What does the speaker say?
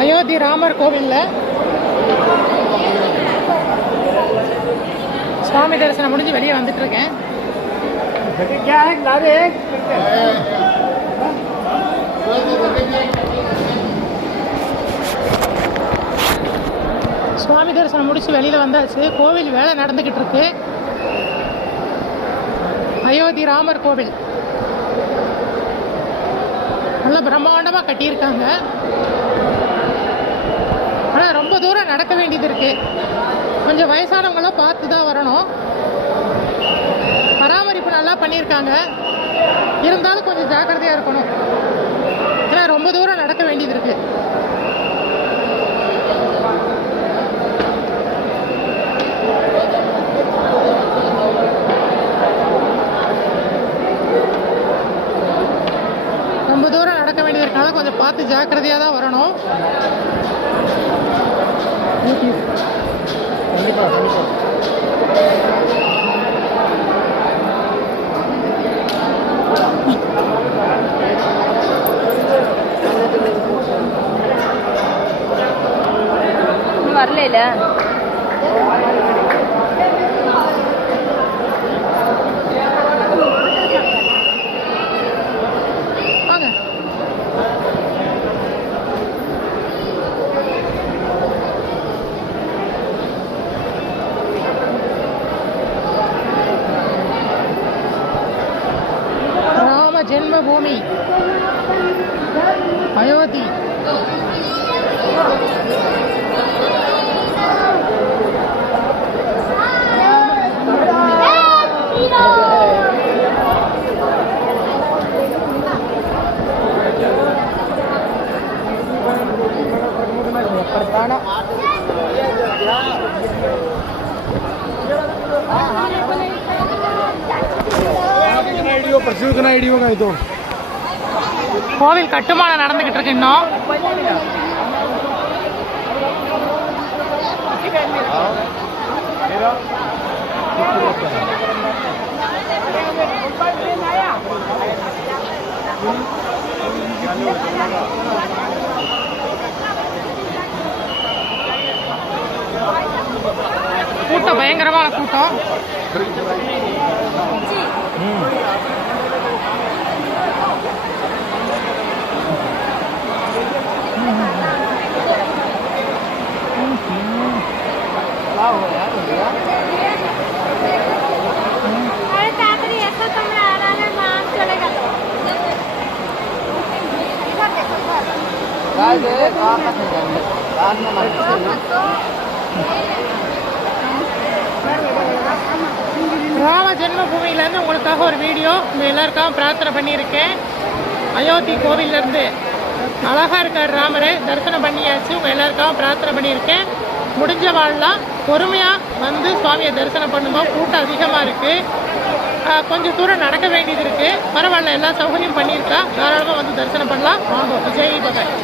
அயோத்தி ராமர் கோவிலில் சுவாமி தரிசனம் முடிஞ்சு வெளியே வந்துட்டு இருக்கேன். சுவாமி தரிசனம் முடிச்சு வெளியில் வந்தாச்சு. கோவில் வேலை நடந்துக்கிட்டு இருக்கு. அயோத்தி ராமர் கோவில் நல்ல பிரம்மாண்டமாக கட்டியிருக்காங்க. ஆனால் ரொம்ப தூரம் நடக்க வேண்டியது இருக்கு. கொஞ்சம் வயசானவங்களாம் பார்த்து தான் வரணும். பராமரிப்பு நல்லா பண்ணியிருக்காங்க, இருந்தாலும் கொஞ்சம் ஜாக்கிரதையாக இருக்கணும். ஏன்னா ரொம்ப தூரம் நடக்க வேண்டியது இருக்கு. ரொம்ப தூரம் நடக்க வேண்டியது இருக்கனால கொஞ்சம் பார்த்து ஜாக்கிரதையாக தான் வரணும். கண்டிப்பாக வரல. ஜென்மபூமி அயோத்தி. கோவில் கட்டுமானம் நடந்துகிட்டு இருக்கு. இன்னும் கூட்டம் பயங்கரமான கூட்டம். ராம ஜென்மபூமியிலேருந்து உங்களுக்காக ஒரு வீடியோ உங்கள் எல்லாருக்காகவும் பிரார்த்தனை பண்ணியிருக்கேன். அயோத்தி கோவிலேருந்து அழகாக இருக்கார் ராமரை தரிசனம் பண்ணியாச்சு. உங்கள் எல்லாருக்காகவும் பிரார்த்தனை பண்ணியிருக்கேன். முடிஞ்ச வாழ்லாம் பொறுமையாக வந்து சுவாமியை தரிசனம் பண்ணும்போது கூட்டம் அதிகமாக இருக்குது. கொஞ்சம் தூரம் நடக்க வேண்டியது இருக்குது. பரவாயில்ல, எல்லா சௌகரியம் பண்ணியிருக்கா. தாராளமாக வந்து தரிசனம் பண்ணலாம். வாங்க. ஜெய் பகவான்.